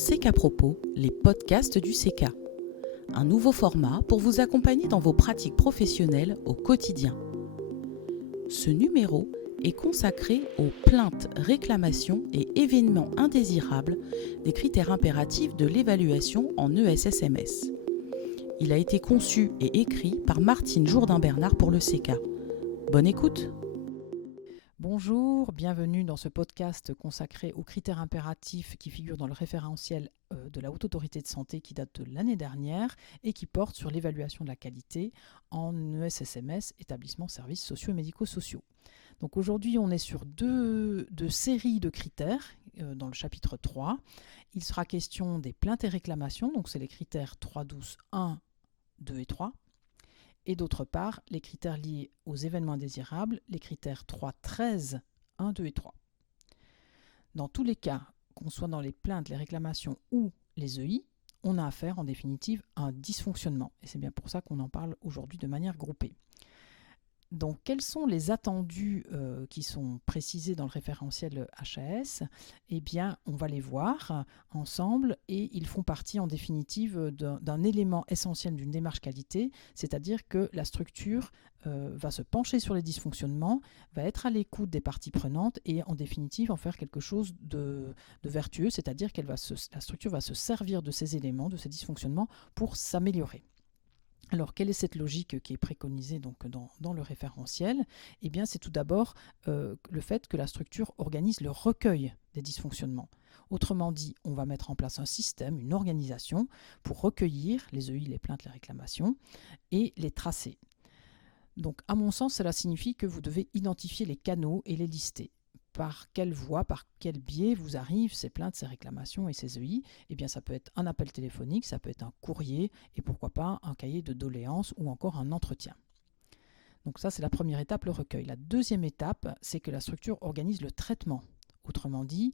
CECA Propos, les podcasts du CECA. Un nouveau format pour vous accompagner dans vos pratiques professionnelles au quotidien. Ce numéro est consacré aux plaintes, réclamations et événements indésirables des critères impératifs de l'évaluation en ESSMS. Il a été conçu et écrit par Martine Jourdain-Bernard pour le CECA. Bonne écoute! Bonjour, bienvenue dans ce podcast consacré aux critères impératifs qui figurent dans le référentiel de la Haute Autorité de Santé qui date de l'année dernière et qui porte sur l'évaluation de la qualité en ESSMS, établissements, services sociaux et médico-sociaux. Donc aujourd'hui, on est sur deux séries de critères dans le chapitre 3. Il sera question des plaintes et réclamations, donc c'est les critères 3.12.1, 2 et 3. Et d'autre part, les critères liés aux événements indésirables, les critères 3.13, 1, 2 et 3. Dans tous les cas, qu'on soit dans les plaintes, les réclamations ou les EI, on a affaire en définitive à un dysfonctionnement. Et c'est bien pour ça qu'on en parle aujourd'hui de manière groupée. Donc, quels sont les attendus qui sont précisés dans le référentiel HAS ? Eh bien, on va les voir ensemble et ils font partie en définitive d'un élément essentiel d'une démarche qualité, c'est-à-dire que la structure va se pencher sur les dysfonctionnements, va être à l'écoute des parties prenantes et en définitive en faire quelque chose de vertueux, c'est-à-dire que la structure va se servir de ces éléments, de ces dysfonctionnements pour s'améliorer. Alors, quelle est cette logique qui est préconisée donc dans le référentiel ? Eh bien, c'est tout d'abord le fait que la structure organise le recueil des dysfonctionnements. Autrement dit, on va mettre en place un système, une organisation pour recueillir les EI, les plaintes, les réclamations et les tracer. Donc, à mon sens, cela signifie que vous devez identifier les canaux et les lister. Par quelle voie, par quel biais vous arrivent ces plaintes, ces réclamations et ces EI ? Eh bien, ça peut être un appel téléphonique, ça peut être un courrier et pourquoi pas un cahier de doléances ou encore un entretien. Donc ça, c'est la première étape, le recueil. La deuxième étape, c'est que la structure organise le traitement. Autrement dit,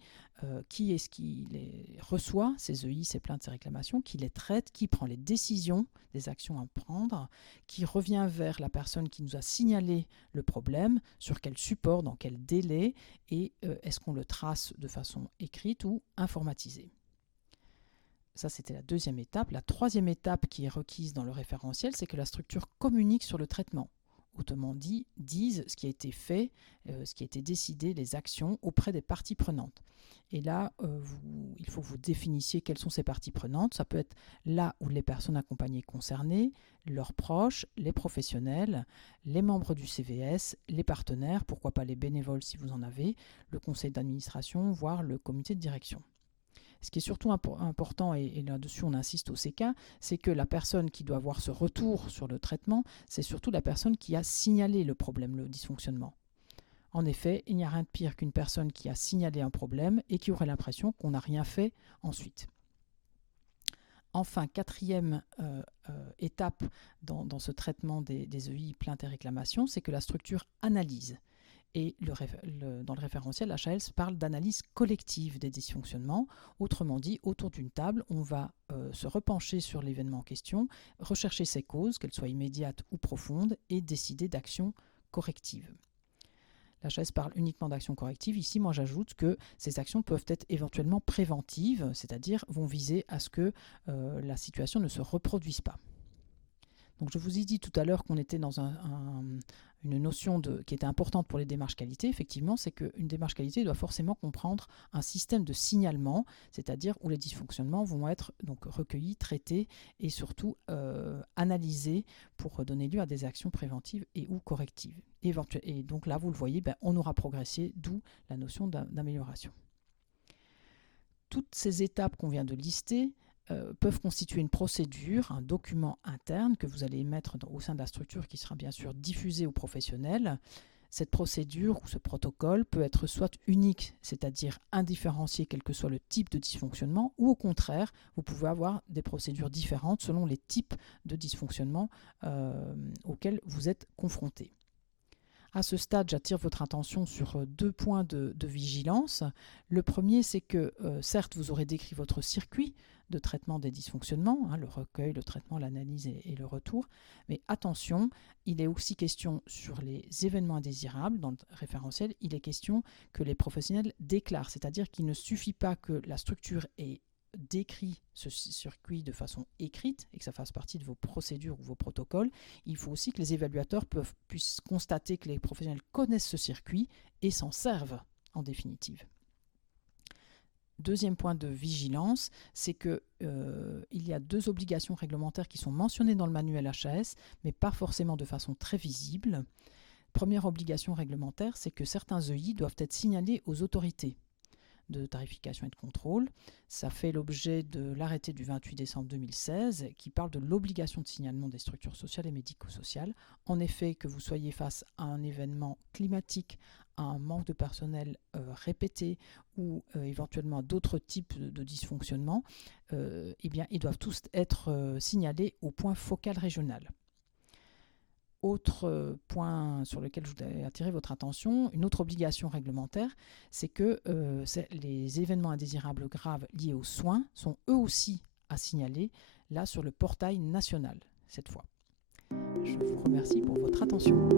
qui est-ce qui les reçoit, ces EI, ces plaintes, ces réclamations, qui les traite, qui prend les décisions des actions à prendre, qui revient vers la personne qui nous a signalé le problème, sur quel support, dans quel délai, et est-ce qu'on le trace de façon écrite ou informatisée. Ça, c'était la deuxième étape. La troisième étape qui est requise dans le référentiel, c'est que la structure communique sur le traitement. Autrement dit, disent ce qui a été fait, ce qui a été décidé, les actions auprès des parties prenantes. Et là, il faut que vous définissiez quelles sont ces parties prenantes. Ça peut être là où les personnes accompagnées concernées, leurs proches, les professionnels, les membres du CVS, les partenaires, pourquoi pas les bénévoles si vous en avez, le conseil d'administration, voire le comité de direction. Ce qui est surtout important, et là-dessus on insiste au CECA, c'est que la personne qui doit avoir ce retour sur le traitement, c'est surtout la personne qui a signalé le problème, le dysfonctionnement. En effet, il n'y a rien de pire qu'une personne qui a signalé un problème et qui aurait l'impression qu'on n'a rien fait ensuite. Enfin, quatrième étape dans ce traitement des EI, plaintes et réclamations, c'est que la structure analyse. Et dans le référentiel, HAS parle d'analyse collective des dysfonctionnements. Autrement dit, autour d'une table, on va se repencher sur l'événement en question, rechercher ses causes, qu'elles soient immédiates ou profondes, et décider d'actions correctives. HAS parle uniquement d'actions correctives. Ici, moi, j'ajoute que ces actions peuvent être éventuellement préventives, c'est-à-dire vont viser à ce que la situation ne se reproduise pas. Donc, je vous ai dit tout à l'heure qu'on était dans une notion qui était importante pour les démarches qualité. Effectivement, c'est qu'une démarche qualité doit forcément comprendre un système de signalement, c'est-à-dire où les dysfonctionnements vont être donc recueillis, traités et surtout analysés pour donner lieu à des actions préventives et ou correctives. Et donc là, vous le voyez, on aura progressé, d'où la notion d'amélioration. Toutes ces étapes qu'on vient de lister peuvent constituer une procédure, un document interne que vous allez mettre au sein de la structure qui sera bien sûr diffusé aux professionnels. Cette procédure ou ce protocole peut être soit unique, c'est-à-dire indifférencié quel que soit le type de dysfonctionnement, ou au contraire, vous pouvez avoir des procédures différentes selon les types de dysfonctionnements auxquels vous êtes confrontés. À ce stade, j'attire votre attention sur deux points de vigilance. Le premier, c'est que certes, vous aurez décrit votre circuit de traitement des dysfonctionnements, le recueil, le traitement, l'analyse et le retour. Mais attention, il est aussi question sur les événements indésirables. Dans le référentiel, il est question que les professionnels déclarent, c'est-à-dire qu'il ne suffit pas que la structure ait décrit ce circuit de façon écrite et que ça fasse partie de vos procédures ou vos protocoles, il faut aussi que les évaluateurs puissent constater que les professionnels connaissent ce circuit et s'en servent en définitive. Deuxième point de vigilance, c'est qu'il y a 2 obligations réglementaires qui sont mentionnées dans le manuel HAS, mais pas forcément de façon très visible. Première obligation réglementaire, c'est que certains EI doivent être signalés aux autorités de tarification et de contrôle. Ça fait l'objet de l'arrêté du 28 décembre 2016 qui parle de l'obligation de signalement des structures sociales et médico-sociales. En effet, que vous soyez face à un événement climatique, à un manque de personnel répété ou éventuellement à d'autres types de dysfonctionnements, ils doivent tous être signalés au point focal régional. Autre point sur lequel je voudrais attirer votre attention, une autre obligation réglementaire, c'est que les événements indésirables graves liés aux soins sont eux aussi à signaler, là sur le portail national, cette fois. Je vous remercie pour votre attention.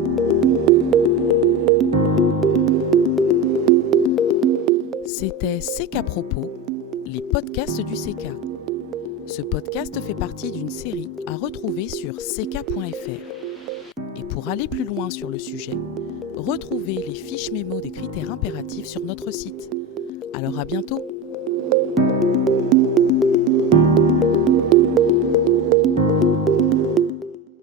C'était CECA Propos, les podcasts du CECA. Ce podcast fait partie d'une série à retrouver sur ceca.fr. Et pour aller plus loin sur le sujet, retrouvez les fiches mémo des critères impératifs sur notre site. Alors à bientôt!